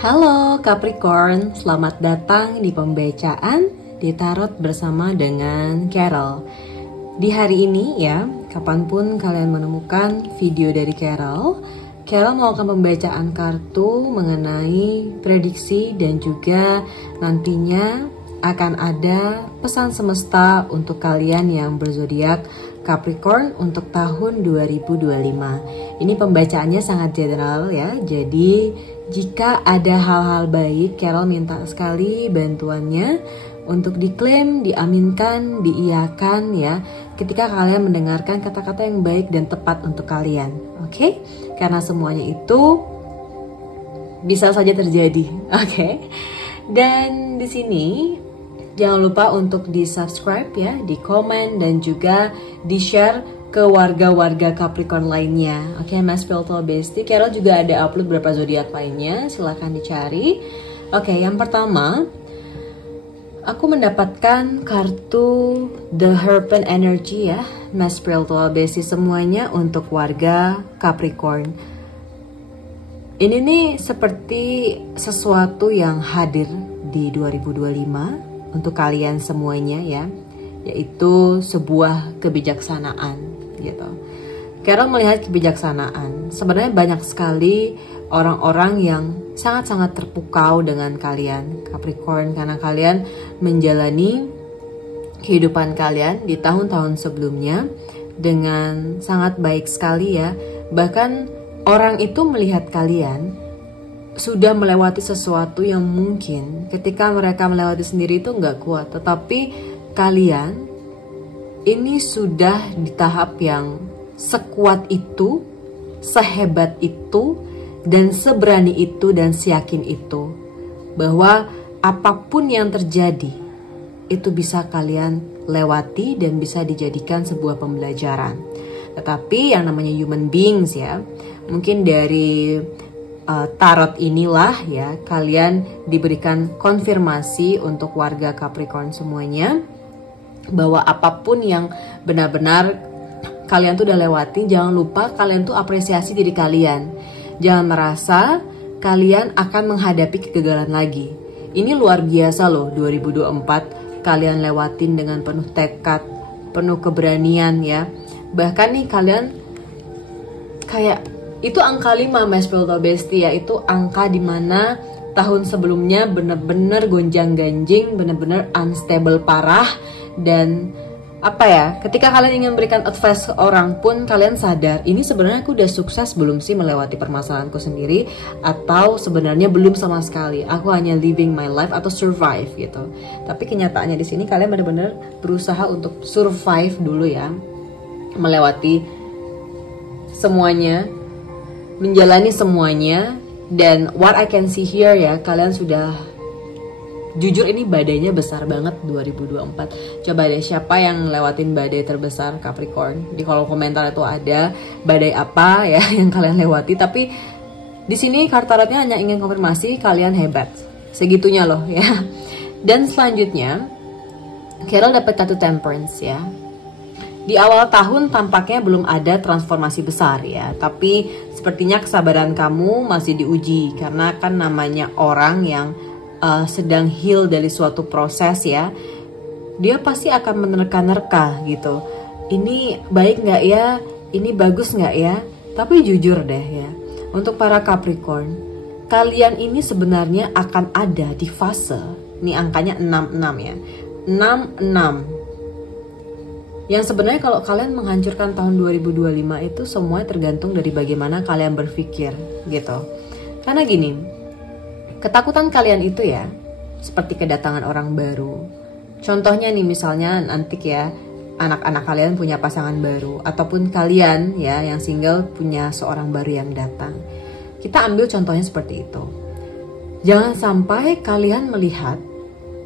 Halo Capricorn, selamat datang di pembacaan di Tarot bersama dengan Carol. Di hari ini ya, kapanpun kalian menemukan video dari Carol melakukan pembacaan kartu mengenai prediksi dan juga nantinya akan ada pesan semesta untuk kalian yang berzodiak Capricorn untuk tahun 2025. Ini pembacaannya sangat general ya, jadi jika ada hal-hal baik, Carol minta sekali bantuannya untuk diklaim, diaminkan, diiyakan ya ketika kalian mendengarkan kata-kata yang baik dan tepat untuk kalian. Oke? Karena semuanya itu bisa saja terjadi. Oke? Dan di sini jangan lupa untuk di-subscribe ya, di-komen dan juga di-share ke warga-warga Capricorn lainnya. Oke, Mas Spiritual Bestie, Carol juga ada upload beberapa zodiak lainnya, silahkan dicari. Oke, yang pertama, aku mendapatkan kartu The Herpen Energy ya, Mas Spiritual Bestie, semuanya untuk warga Capricorn. Ini nih seperti sesuatu yang hadir di 2025 untuk kalian semuanya ya, yaitu sebuah kebijaksanaan gitu. Carol melihat kebijaksanaan. Sebenarnya banyak sekali orang-orang yang sangat-sangat terpukau dengan kalian Capricorn karena kalian menjalani kehidupan kalian di tahun-tahun sebelumnya dengan sangat baik sekali ya. Bahkan orang itu melihat kalian sudah melewati sesuatu yang mungkin ketika mereka melewati sendiri itu nggak kuat, tetapi kalian ini sudah di tahap yang sekuat itu, sehebat itu, dan seberani itu, dan seyakin itu bahwa apapun yang terjadi itu bisa kalian lewati dan bisa dijadikan sebuah pembelajaran. Tetapi yang namanya human beings ya, mungkin dari tarot inilah ya kalian diberikan konfirmasi untuk warga Capricorn semuanya bahwa apapun yang benar-benar kalian tuh udah lewati, jangan lupa kalian tuh apresiasi diri kalian. Jangan merasa kalian akan menghadapi kegagalan lagi. Ini luar biasa loh, 2024 kalian lewatin dengan penuh tekad, penuh keberanian ya. Bahkan nih kalian kayak itu angka 5 Mas Spiritual Bestie ya, itu angka dimana tahun sebelumnya bener-bener gonjang-ganjing, bener-bener unstable parah. Dan apa ya, ketika kalian ingin berikan advice ke orang pun kalian sadar ini sebenarnya aku udah sukses belum sih melewati permasalahanku sendiri, atau sebenarnya belum sama sekali, aku hanya living my life atau survive gitu. Tapi kenyataannya di sini kalian benar-benar berusaha untuk survive dulu ya, melewati semuanya, menjalani semuanya. Dan what I can see here ya, kalian sudah, jujur ini badainya besar banget 2024. Coba deh siapa yang lewatin badai terbesar Capricorn? Di kolom komentar itu ada badai apa ya yang kalian lewati. Tapi di sini kartu tarotnya hanya ingin konfirmasi kalian hebat. Segitunya loh ya. Dan selanjutnya Carol dapat kartu Temperance ya. Di awal tahun tampaknya belum ada transformasi besar ya, tapi sepertinya kesabaran kamu masih diuji karena kan namanya orang yang sedang heal dari suatu proses ya, dia pasti akan menerka-nerka gitu. Ini baik nggak ya? Ini bagus nggak ya? Tapi jujur deh ya, untuk para Capricorn, kalian ini sebenarnya akan ada di fase, ini angkanya 66 ya, 66. Yang sebenarnya kalau kalian menghancurkan tahun 2025 itu semuanya tergantung dari bagaimana kalian berpikir gitu. Karena gini, ketakutan kalian itu ya, seperti kedatangan orang baru. Contohnya nih misalnya nanti ya, anak-anak kalian punya pasangan baru, ataupun kalian ya yang single punya seorang baru yang datang. Kita ambil contohnya seperti itu. Jangan sampai kalian melihat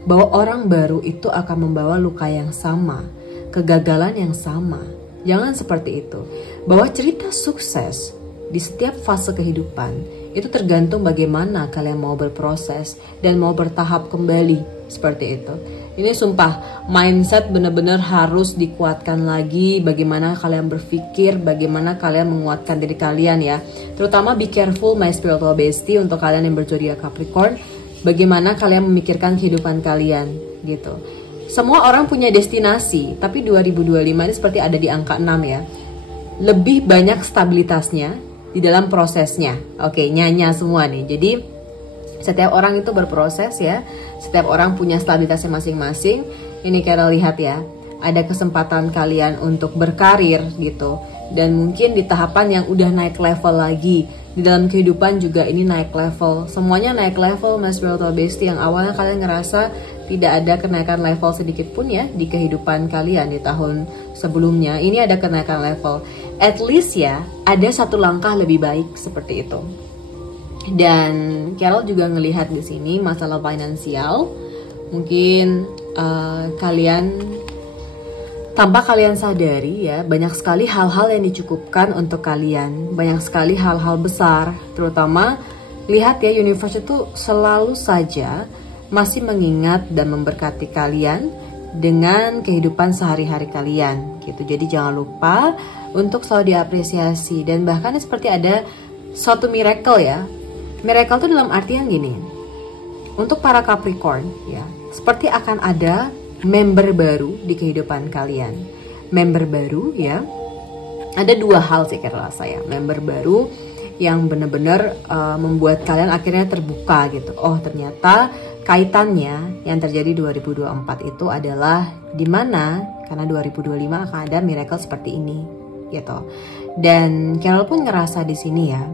bahwa orang baru itu akan membawa luka yang sama, kegagalan yang sama. Jangan seperti itu. Bahwa cerita sukses di setiap fase kehidupan itu tergantung bagaimana kalian mau berproses dan mau bertahap kembali seperti itu. Ini sumpah, mindset bener-bener harus dikuatkan lagi. Bagaimana kalian berpikir, bagaimana kalian menguatkan diri kalian ya. Terutama be careful my spiritual bestie, untuk kalian yang berzodiak Capricorn. Bagaimana kalian memikirkan kehidupan kalian gitu. Semua orang punya destinasi, tapi 2025 ini seperti ada di angka 6 ya. Lebih banyak stabilitasnya di dalam prosesnya. Oke, nyanya semua nih. Jadi setiap orang itu berproses ya. Setiap orang punya stabilitasnya masing-masing. Ini kita lihat ya, ada kesempatan kalian untuk berkarir gitu. Dan mungkin di tahapan yang udah naik level lagi. Di dalam kehidupan juga ini naik level. Semuanya naik level my spiritual bestie. Yang awalnya kalian ngerasa tidak ada kenaikan level sedikit pun ya di kehidupan kalian di tahun sebelumnya. Ini ada kenaikan level. At least ya, ada satu langkah lebih baik seperti itu. Dan Carol juga ngelihat di sini masalah finansial. Mungkin kalian, tanpa kalian sadari ya, banyak sekali hal-hal yang dicukupkan untuk kalian. Banyak sekali hal-hal besar. Terutama lihat ya, universe itu selalu saja masih mengingat dan memberkati kalian dengan kehidupan sehari-hari kalian gitu. Jadi jangan lupa untuk selalu diapresiasi. Dan bahkan seperti ada suatu miracle ya. Miracle itu dalam artian gini, untuk para Capricorn ya, seperti akan ada member baru di kehidupan kalian. Member baru ya, ada dua hal sih kira saya. Member baru yang benar-benar membuat kalian akhirnya terbuka gitu. Oh ternyata kaitannya yang terjadi 2024 itu adalah dimana, karena 2025 akan ada miracle seperti ini gitu. Dan Carol pun ngerasa di sini ya,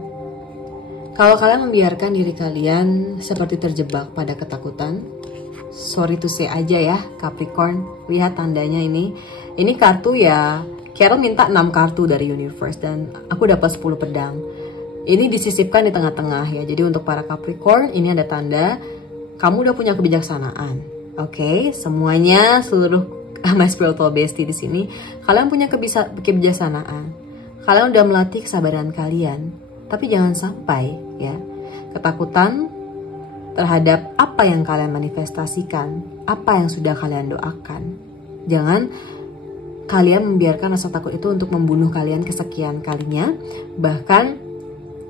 kalau kalian membiarkan diri kalian seperti terjebak pada ketakutan, sorry to say aja ya Capricorn, lihat tandanya ini. Ini kartu ya, Carol minta 6 kartu dari universe dan aku dapat 10 pedang. Ini disisipkan di tengah-tengah ya. Jadi untuk para Capricorn ini ada tanda kamu udah punya kebijaksanaan. Oke, semuanya, seluruh my spiritual bestie di sini, kalian punya kebijaksanaan. Kalian udah melatih kesabaran kalian. Tapi jangan sampai ya, ketakutan terhadap apa yang kalian manifestasikan, apa yang sudah kalian doakan. Jangan kalian membiarkan rasa takut itu untuk membunuh kalian kesekian kalinya. Bahkan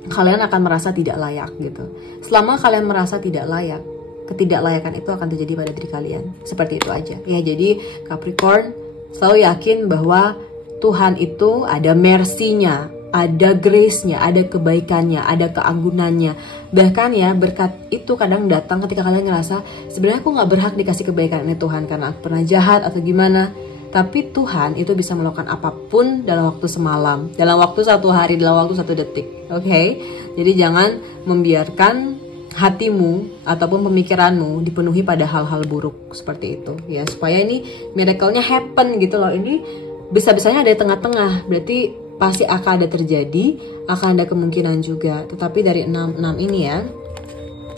kalian akan merasa tidak layak gitu. Selama kalian merasa tidak layak, ketidaklayakan itu akan terjadi pada diri kalian. Seperti itu aja ya. Jadi Capricorn selalu yakin bahwa Tuhan itu ada mercy-nya, ada grace-nya, ada kebaikannya, ada keagunannya. Bahkan ya, berkat itu kadang datang ketika kalian ngerasa sebenarnya aku gak berhak dikasih kebaikan ini Tuhan karena aku pernah jahat atau gimana. Tapi Tuhan itu bisa melakukan apapun dalam waktu semalam, dalam waktu 1 hari, dalam waktu 1 detik. Oke? Jadi jangan membiarkan hatimu ataupun pemikiranmu dipenuhi pada hal-hal buruk seperti itu ya, supaya ini miracle-nya happen gitu loh. Ini bisa-bisanya ada di tengah-tengah, berarti pasti akan ada terjadi, akan ada kemungkinan juga. Tetapi dari 6 ini ya,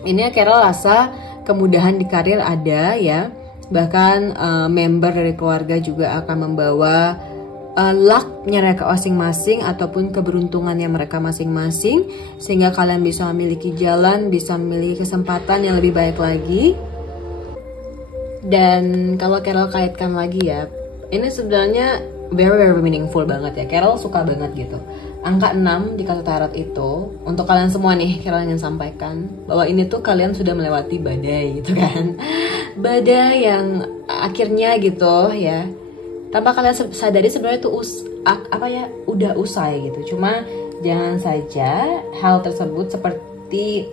ini Carol rasa kemudahan di karir ada ya. Bahkan member dari keluarga juga akan membawa luck-nya mereka masing-masing ataupun keberuntungannya mereka masing-masing, sehingga kalian bisa memiliki jalan, bisa memiliki kesempatan yang lebih baik lagi. Dan kalau Carol kaitkan lagi ya, ini sebenarnya very meaningful banget ya. Carol suka banget gitu. Angka 6 di kartu tarot itu untuk kalian semua nih, Carol ingin sampaikan bahwa ini tuh kalian sudah melewati badai gitu kan. Badai yang akhirnya gitu ya, tanpa kalian sadari sebenarnya itu udah usai gitu. Cuma jangan saja hal tersebut seperti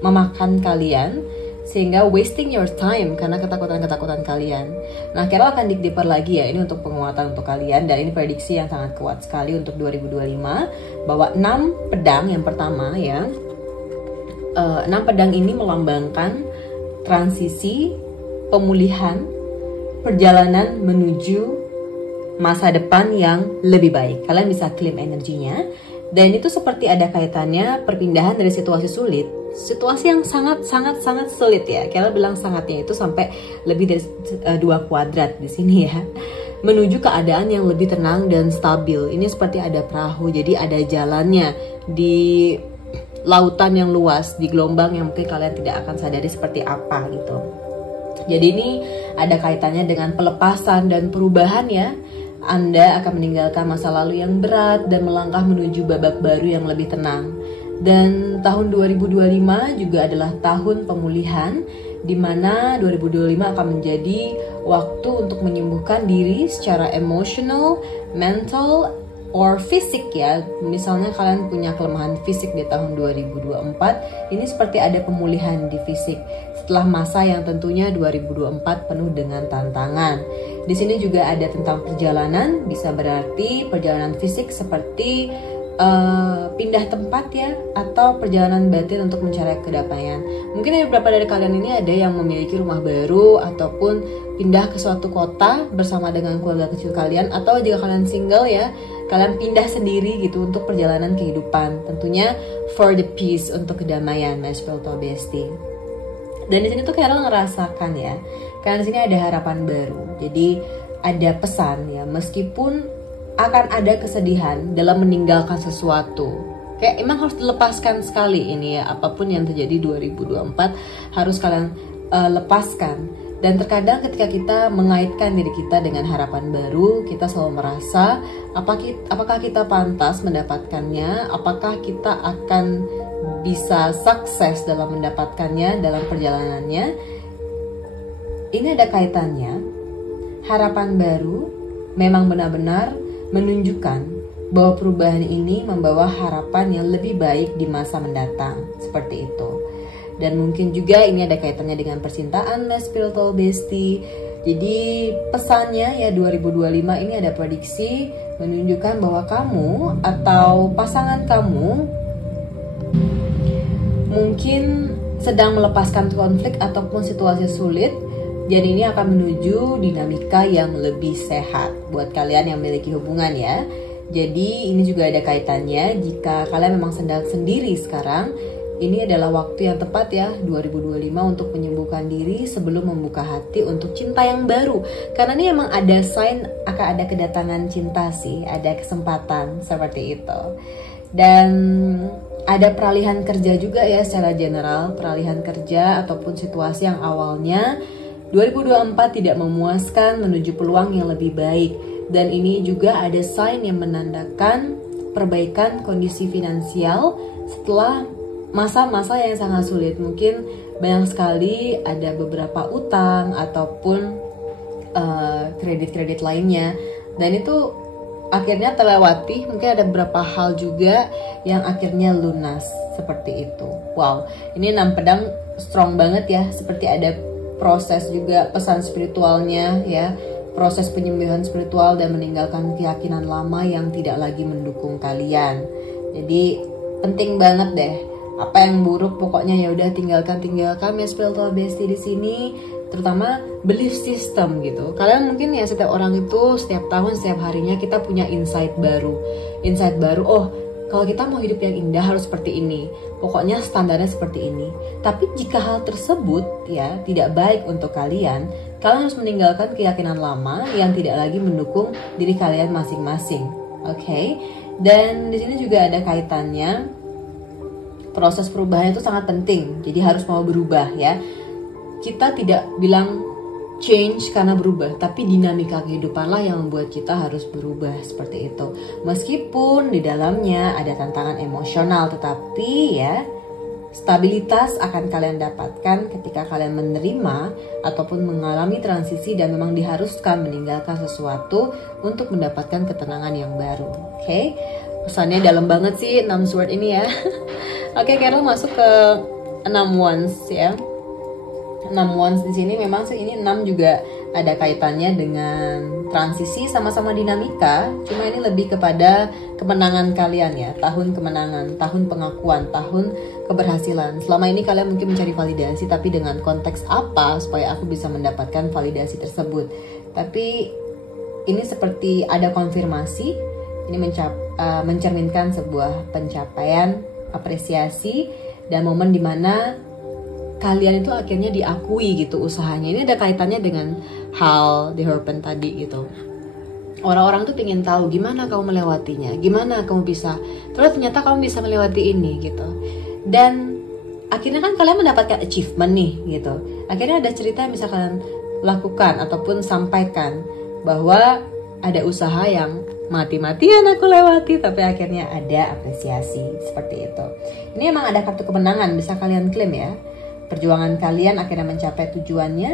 memakan kalian sehingga wasting your time karena ketakutan-ketakutan kalian. Nah, Carol akan dig deeper lagi ya, ini untuk penguatan untuk kalian, dan ini prediksi yang sangat kuat sekali untuk 2025 bahwa 6 pedang yang pertama ya, 6 pedang ini melambangkan transisi, pemulihan, perjalanan menuju masa depan yang lebih baik. Kalian bisa claim energinya, dan itu seperti ada kaitannya perpindahan dari situasi sulit, situasi yang sangat sulit ya. Carol bilang sangatnya itu sampai lebih dari 2 kuadrat di sini ya, menuju keadaan yang lebih tenang dan stabil. Ini seperti ada perahu, jadi ada jalannya di lautan yang luas, di gelombang yang mungkin kalian tidak akan sadari seperti apa gitu. Jadi ini ada kaitannya dengan pelepasan dan perubahan ya. Anda akan meninggalkan masa lalu yang berat dan melangkah menuju babak baru yang lebih tenang. Dan tahun 2025 juga adalah tahun pemulihan, di mana 2025 akan menjadi waktu untuk menyembuhkan diri secara emosional, mental, or fisik ya. Misalnya kalian punya kelemahan fisik di tahun 2024, ini seperti ada pemulihan di fisik setelah masa yang tentunya 2024 penuh dengan tantangan. Di sini juga ada tentang perjalanan, bisa berarti perjalanan fisik seperti pindah tempat ya, atau perjalanan batin untuk mencari kedamaian. Mungkin ada beberapa dari kalian ini ada yang memiliki rumah baru ataupun pindah ke suatu kota bersama dengan keluarga kecil kalian, atau jika kalian single ya, kalian pindah sendiri gitu untuk perjalanan kehidupan. Tentunya for the peace, untuk kedamaian, my spiritual bestie. Dan di sini tuh Carol ngerasakan ya, karena di sini ada harapan baru. Jadi ada pesan ya, meskipun akan ada kesedihan dalam meninggalkan sesuatu. Kayak emang harus dilepaskan sekali ini ya, apapun yang terjadi 2024 harus kalian lepaskan. Dan terkadang ketika kita mengaitkan diri kita dengan harapan baru, kita selalu merasa apakah kita pantas mendapatkannya, apakah kita akan bisa sukses dalam mendapatkannya dalam perjalanannya. Ini ada kaitannya. Harapan baru memang benar-benar menunjukkan bahwa perubahan ini membawa harapan yang lebih baik di masa mendatang, seperti itu. Dan mungkin juga ini ada kaitannya dengan percintaan, my spiritual bestie. Jadi pesannya ya 2025 ini ada prediksi menunjukkan bahwa kamu atau pasangan kamu mungkin sedang melepaskan konflik ataupun situasi sulit. Dan ini akan menuju dinamika yang lebih sehat buat kalian yang memiliki hubungan ya. Jadi ini juga ada kaitannya, jika kalian memang sedang sendiri sekarang, ini adalah waktu yang tepat ya 2025 untuk menyembuhkan diri sebelum membuka hati untuk cinta yang baru. Karena ini emang ada sign akan ada kedatangan cinta sih, ada kesempatan seperti itu. Dan ada peralihan kerja juga ya secara general, peralihan kerja ataupun situasi yang awalnya 2024 tidak memuaskan menuju peluang yang lebih baik. Dan ini juga ada sign yang menandakan perbaikan kondisi finansial setelah masa-masa yang sangat sulit. Mungkin banyak sekali ada beberapa utang ataupun kredit-kredit lainnya. Dan itu akhirnya terlewati. Mungkin ada beberapa hal juga yang akhirnya lunas seperti itu. Wow, ini 6 pedang strong banget ya. Seperti ada proses juga pesan spiritualnya ya, proses penyembuhan spiritual dan meninggalkan keyakinan lama yang tidak lagi mendukung kalian. Jadi penting banget deh, apa yang buruk pokoknya ya udah tinggalkan ya spiritual bestie di sini, terutama belief system gitu. Kalian mungkin ya setiap orang itu setiap tahun setiap harinya kita punya insight baru. Oh, kalau kita mau hidup yang indah harus seperti ini. Pokoknya standarnya seperti ini. Tapi jika hal tersebut ya tidak baik untuk kalian harus meninggalkan keyakinan lama yang tidak lagi mendukung diri kalian masing-masing. Oke? Dan di sini juga ada kaitannya, proses perubahan itu sangat penting. Jadi harus mau berubah ya. Kita tidak bilang change karena berubah, tapi dinamika kehidupanlah yang membuat kita harus berubah seperti itu. Meskipun di dalamnya ada tantangan emosional, tetapi ya stabilitas akan kalian dapatkan ketika kalian menerima ataupun mengalami transisi dan memang diharuskan meninggalkan sesuatu untuk mendapatkan ketenangan yang baru. Oke? Pesannya dalam banget sih 6 sword ini ya. Oke, Carol masuk ke 6 wands ya. 6 wands di sini memang sih ini 6 juga ada kaitannya dengan transisi, sama-sama dinamika, cuma ini lebih kepada kemenangan kalian ya, tahun kemenangan, tahun pengakuan, tahun keberhasilan. Selama ini kalian mungkin mencari validasi, tapi dengan konteks apa supaya aku bisa mendapatkan validasi tersebut. Tapi ini seperti ada konfirmasi, ini mencerminkan sebuah pencapaian, apresiasi, dan momen dimana kalian itu akhirnya diakui gitu usahanya. Ini ada kaitannya dengan hal The Hierophant tadi gitu. Orang-orang tuh pengen tahu gimana kamu melewatinya, gimana kamu bisa, terus ternyata kamu bisa melewati ini gitu. Dan akhirnya kan kalian mendapatkan achievement nih gitu. Akhirnya ada cerita yang bisa kalian lakukan ataupun sampaikan bahwa ada usaha yang mati-matian aku lewati tapi akhirnya ada apresiasi, seperti itu. Ini emang ada kartu kemenangan, bisa kalian klaim ya. Perjuangan kalian akhirnya mencapai tujuannya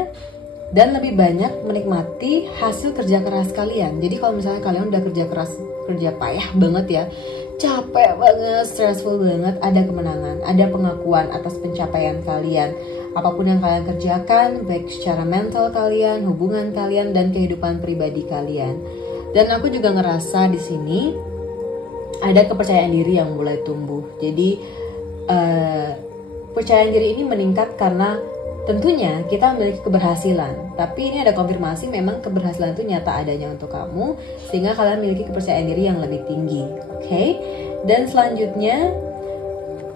dan lebih banyak menikmati hasil kerja keras kalian. Jadi kalau misalnya kalian udah kerja keras, kerja payah banget ya, capek banget, stressful banget, ada kemenangan, ada pengakuan atas pencapaian kalian. Apapun yang kalian kerjakan, baik secara mental kalian, hubungan kalian, dan kehidupan pribadi kalian. Dan aku juga ngerasa di sini ada kepercayaan diri yang mulai tumbuh. Jadi kepercayaan diri ini meningkat karena tentunya kita memiliki keberhasilan. Tapi ini ada konfirmasi memang keberhasilan itu nyata adanya untuk kamu, sehingga kalian memiliki kepercayaan diri yang lebih tinggi. Oke? Dan selanjutnya,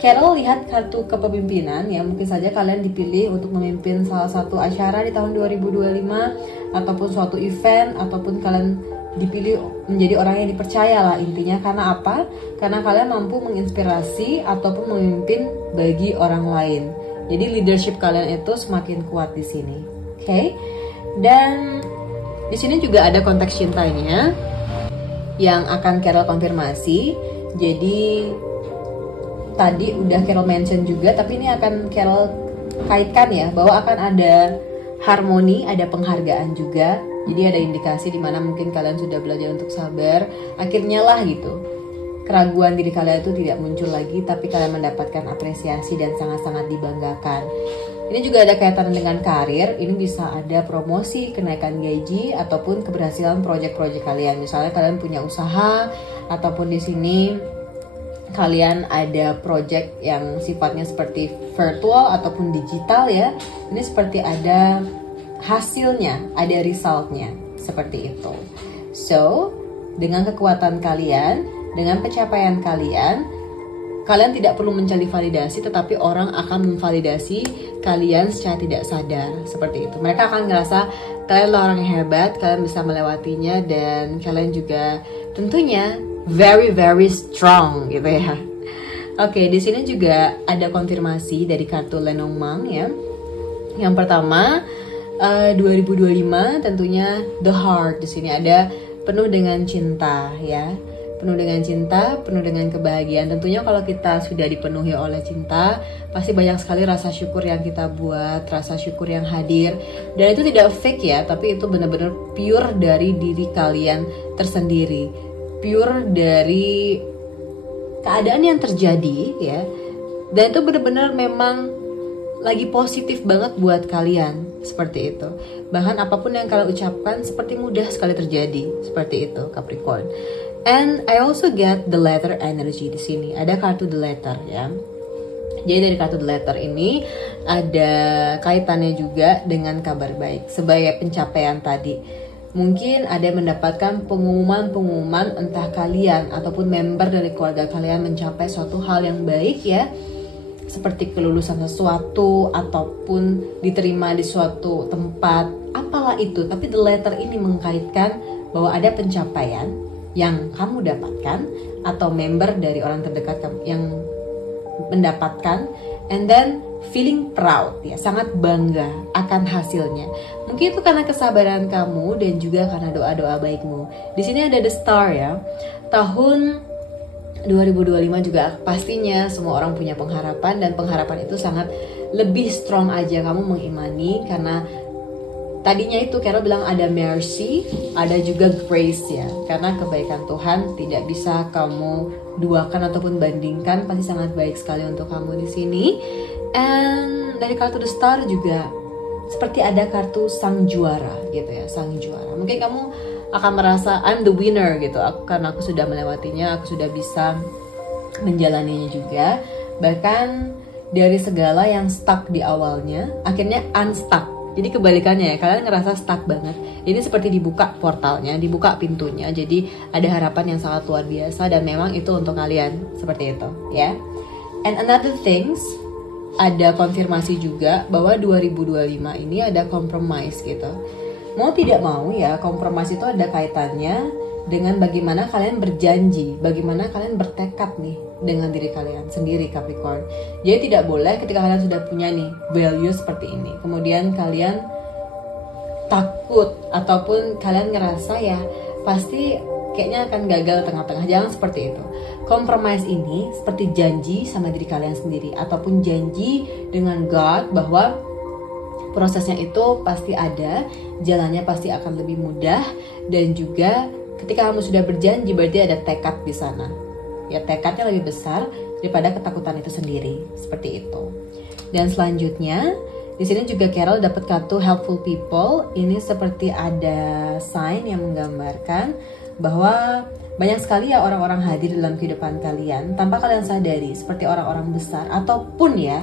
Carol lihat kartu kepemimpinan ya, mungkin saja kalian dipilih untuk memimpin salah satu acara di tahun 2025 ataupun suatu event, ataupun kalian dipilih menjadi orang yang dipercaya lah intinya. Karena apa? Karena kalian mampu menginspirasi ataupun memimpin bagi orang lain. Jadi leadership kalian itu semakin kuat di sini. Oke? Dan di sini juga ada konteks cintanya yang akan Carol konfirmasi. Jadi tadi udah Carol mention juga, tapi ini akan Carol kaitkan ya, bahwa akan ada harmoni, ada penghargaan juga. Jadi ada indikasi di mana mungkin kalian sudah belajar untuk sabar. Akhirnya lah gitu, keraguan diri kalian itu tidak muncul lagi, tapi kalian mendapatkan apresiasi dan sangat-sangat dibanggakan. Ini juga ada kaitan dengan karir. Ini bisa ada promosi, kenaikan gaji, ataupun keberhasilan proyek-proyek kalian. Misalnya kalian punya usaha, ataupun di sini kalian ada project yang sifatnya seperti virtual ataupun digital ya. Ini seperti ada hasilnya, ada resultnya, seperti itu. So, dengan kekuatan kalian, dengan pencapaian kalian, kalian tidak perlu mencari validasi, tetapi orang akan memvalidasi kalian secara tidak sadar, seperti itu. Mereka akan ngerasa kalian adalah orang yang hebat, kalian bisa melewatinya, dan kalian juga tentunya very very strong gitu ya. Oke, di sini juga ada konfirmasi dari kartu Lenormand ya. Yang pertama 2025 tentunya the heart. Di sini ada penuh dengan cinta ya. Penuh dengan cinta, penuh dengan kebahagiaan. Tentunya kalau kita sudah dipenuhi oleh cinta, pasti banyak sekali rasa syukur yang kita buat, rasa syukur yang hadir. Dan itu tidak fake ya, tapi itu benar-benar pure dari diri kalian tersendiri. Pure dari keadaan yang terjadi ya. Dan itu benar-benar memang lagi positif banget buat kalian, seperti itu. Bahkan apapun yang kalian ucapkan seperti mudah sekali terjadi, seperti itu Capricorn. And I also get the letter energy di sini. Ada kartu the letter ya. Jadi dari kartu the letter ini ada kaitannya juga dengan kabar baik sebagai pencapaian tadi. Mungkin ada yang mendapatkan pengumuman-pengumuman entah kalian ataupun member dari keluarga kalian mencapai suatu hal yang baik ya. Seperti kelulusan sesuatu ataupun diterima di suatu tempat, apalah itu. Tapi the letter ini mengkaitkan bahwa ada pencapaian yang kamu dapatkan atau member dari orang terdekat kamu yang mendapatkan, and then feeling proud ya, sangat bangga akan hasilnya. Mungkin itu karena kesabaran kamu dan juga karena doa-doa baikmu. Di sini ada the star ya. Tahun 2025 juga pastinya semua orang punya pengharapan, dan pengharapan itu sangat lebih strong aja kamu mengimani, karena tadinya itu Carol bilang ada mercy, ada juga grace ya. Karena kebaikan Tuhan tidak bisa kamu duakan ataupun bandingkan, pasti sangat baik sekali untuk kamu di sini. And dari kartu the star juga seperti ada kartu sang juara gitu ya, sang juara. Mungkin kamu akan merasa I'm the winner gitu, karena aku sudah melewatinya, aku sudah bisa menjalaninya juga. Bahkan dari segala yang stuck di awalnya, akhirnya unstuck. Jadi kebalikannya ya, kalian ngerasa stuck banget. Ini seperti dibuka portalnya, dibuka pintunya. Jadi ada harapan yang sangat luar biasa, dan memang itu untuk kalian, seperti itu ya. And another things, ada konfirmasi juga bahwa 2025 ini ada compromise gitu. Mau tidak mau ya, compromise itu ada kaitannya dengan bagaimana kalian berjanji, bagaimana kalian bertekad nih dengan diri kalian sendiri, Capricorn. Jadi tidak boleh ketika kalian sudah punya nih value seperti ini, kemudian kalian takut ataupun kalian ngerasa ya pasti kayaknya akan gagal tengah-tengah. Jangan seperti itu. Compromise ini seperti janji sama diri kalian sendiri ataupun janji dengan God bahwa prosesnya itu pasti ada, jalannya pasti akan lebih mudah, dan juga ketika kamu sudah berjanji berarti ada tekad di sana. Ya, tekadnya lebih besar daripada ketakutan itu sendiri, seperti itu. Dan selanjutnya di sini juga Carol dapat kartu helpful people. Ini seperti ada sign yang menggambarkan bahwa banyak sekali ya orang-orang hadir dalam kehidupan kalian tanpa kalian sadari, seperti orang-orang besar ataupun ya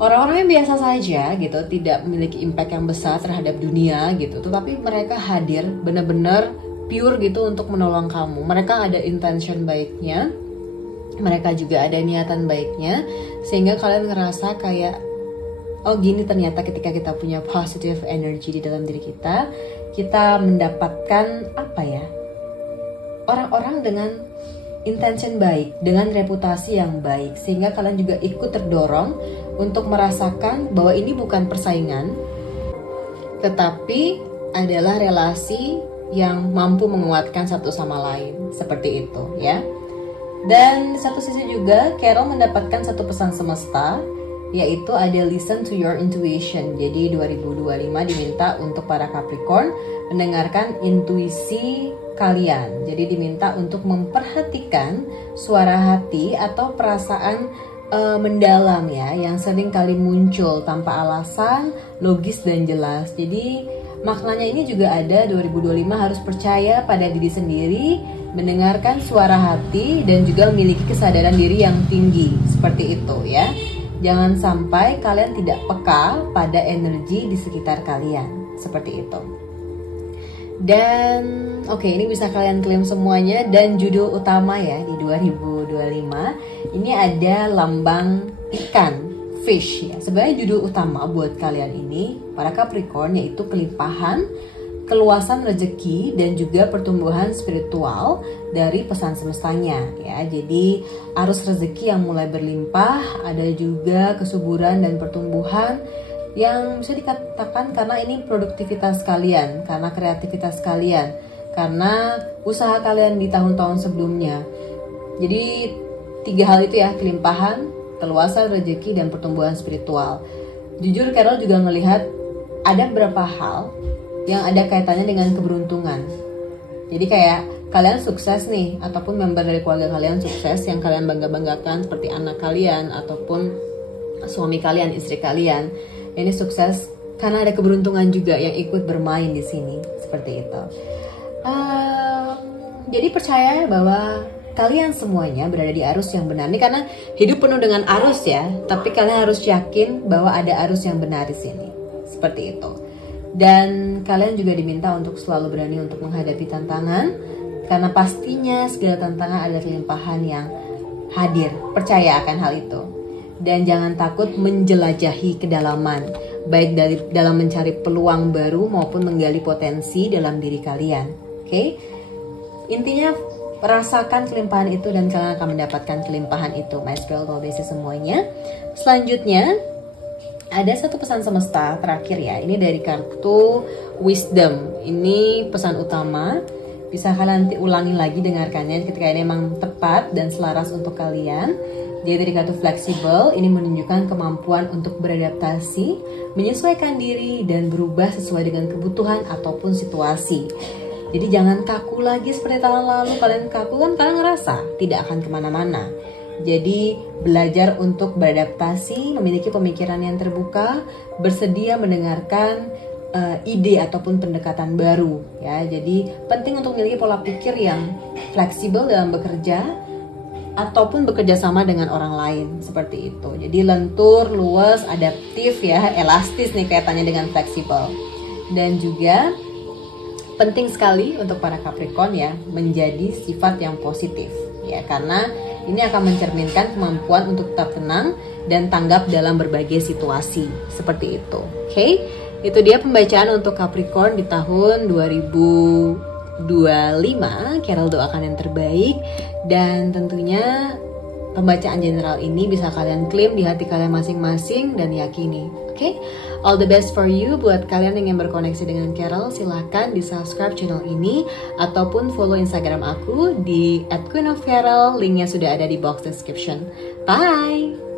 orang-orang yang biasa saja gitu, tidak memiliki impact yang besar terhadap dunia gitu, tetapi mereka hadir benar-benar pure gitu untuk menolong kamu. Mereka ada intention baiknya, mereka juga ada niatan baiknya, sehingga kalian ngerasa kayak oh gini ternyata ketika kita punya positive energy di dalam diri kita, kita mendapatkan apa ya, orang-orang dengan intention baik, dengan reputasi yang baik, sehingga kalian juga ikut terdorong untuk merasakan bahwa ini bukan persaingan, tetapi adalah relasi yang mampu menguatkan satu sama lain, seperti itu ya. Dan di satu sisi juga Carol mendapatkan satu pesan semesta, yaitu ada listen to your intuition. Jadi 2025 diminta untuk para Capricorn mendengarkan intuisi kalian. Jadi diminta untuk memperhatikan suara hati atau perasaan mendalam ya, yang sering kali muncul tanpa alasan, logis dan jelas. Jadi maknanya ini juga ada 2025 harus percaya pada diri sendiri, mendengarkan suara hati, dan juga memiliki kesadaran diri yang tinggi. Seperti itu ya. Jangan sampai kalian tidak peka pada energi di sekitar kalian. Seperti itu. Dan oke, ini bisa kalian klaim semuanya. Dan judul utama ya di 2025 ini ada lambang ikan, fish ya. Sebenarnya judul utama buat kalian ini para Capricorn yaitu kelimpahan, keluasan rezeki, dan juga pertumbuhan spiritual dari pesan semestanya ya. Jadi arus rezeki yang mulai berlimpah, ada juga kesuburan dan pertumbuhan yang bisa dikatakan karena ini produktivitas kalian, karena kreativitas kalian, karena usaha kalian di tahun-tahun sebelumnya. Jadi 3 hal itu ya, kelimpahan, keluasan rezeki, dan pertumbuhan spiritual. Jujur Carol juga melihat ada beberapa hal yang ada kaitannya dengan keberuntungan. Jadi kayak kalian sukses nih, ataupun member dari keluarga kalian sukses yang kalian bangga-banggakan, seperti anak kalian ataupun suami kalian, istri kalian. Ini sukses karena ada keberuntungan juga yang ikut bermain di sini, seperti itu. Jadi percaya bahwa kalian semuanya berada di arus yang benar. Ini karena hidup penuh dengan arus ya, tapi kalian harus yakin bahwa ada arus yang benar di sini, seperti itu. Dan kalian juga diminta untuk selalu berani untuk menghadapi tantangan, karena pastinya segala tantangan ada kelimpahan yang hadir. Percaya akan hal itu. Dan jangan takut menjelajahi kedalaman, baik dari dalam mencari peluang baru maupun menggali potensi dalam diri kalian. Oke? Intinya rasakan kelimpahan itu dan kalian akan mendapatkan kelimpahan itu, my spiritual basis semuanya. Selanjutnya ada satu pesan semesta terakhir ya, ini dari kartu wisdom. Ini pesan utama, bisa kalian nanti ulangi lagi dengarkannya ketika ini memang tepat dan selaras untuk kalian. Dia dari kartu fleksibel, ini menunjukkan kemampuan untuk beradaptasi, menyesuaikan diri, dan berubah sesuai dengan kebutuhan ataupun situasi. Jadi jangan kaku lagi seperti tahun lalu. Kalian kaku kan kalian ngerasa tidak akan kemana-mana. Jadi belajar untuk beradaptasi, memiliki pemikiran yang terbuka, bersedia mendengarkan ide ataupun pendekatan baru ya. Jadi penting untuk memiliki pola pikir yang fleksibel dalam bekerja ataupun bekerja sama dengan orang lain, seperti itu. Jadi lentur, luas, adaptif ya, elastis nih kaitannya dengan fleksibel. Dan juga penting sekali untuk para Capricorn ya menjadi sifat yang positif ya, karena ini akan mencerminkan kemampuan untuk tetap tenang dan tanggap dalam berbagai situasi, seperti itu. Oke, itu dia pembacaan untuk Capricorn di tahun 2025 25. Carol doakan yang terbaik, dan tentunya pembacaan general ini bisa kalian klaim di hati kalian masing-masing dan yakini. Oke? All the best for you. Buat kalian yang ingin berkoneksi dengan Carol, silahkan di subscribe channel ini ataupun follow Instagram aku di @queenofcarol. Linknya sudah ada di box description. Bye!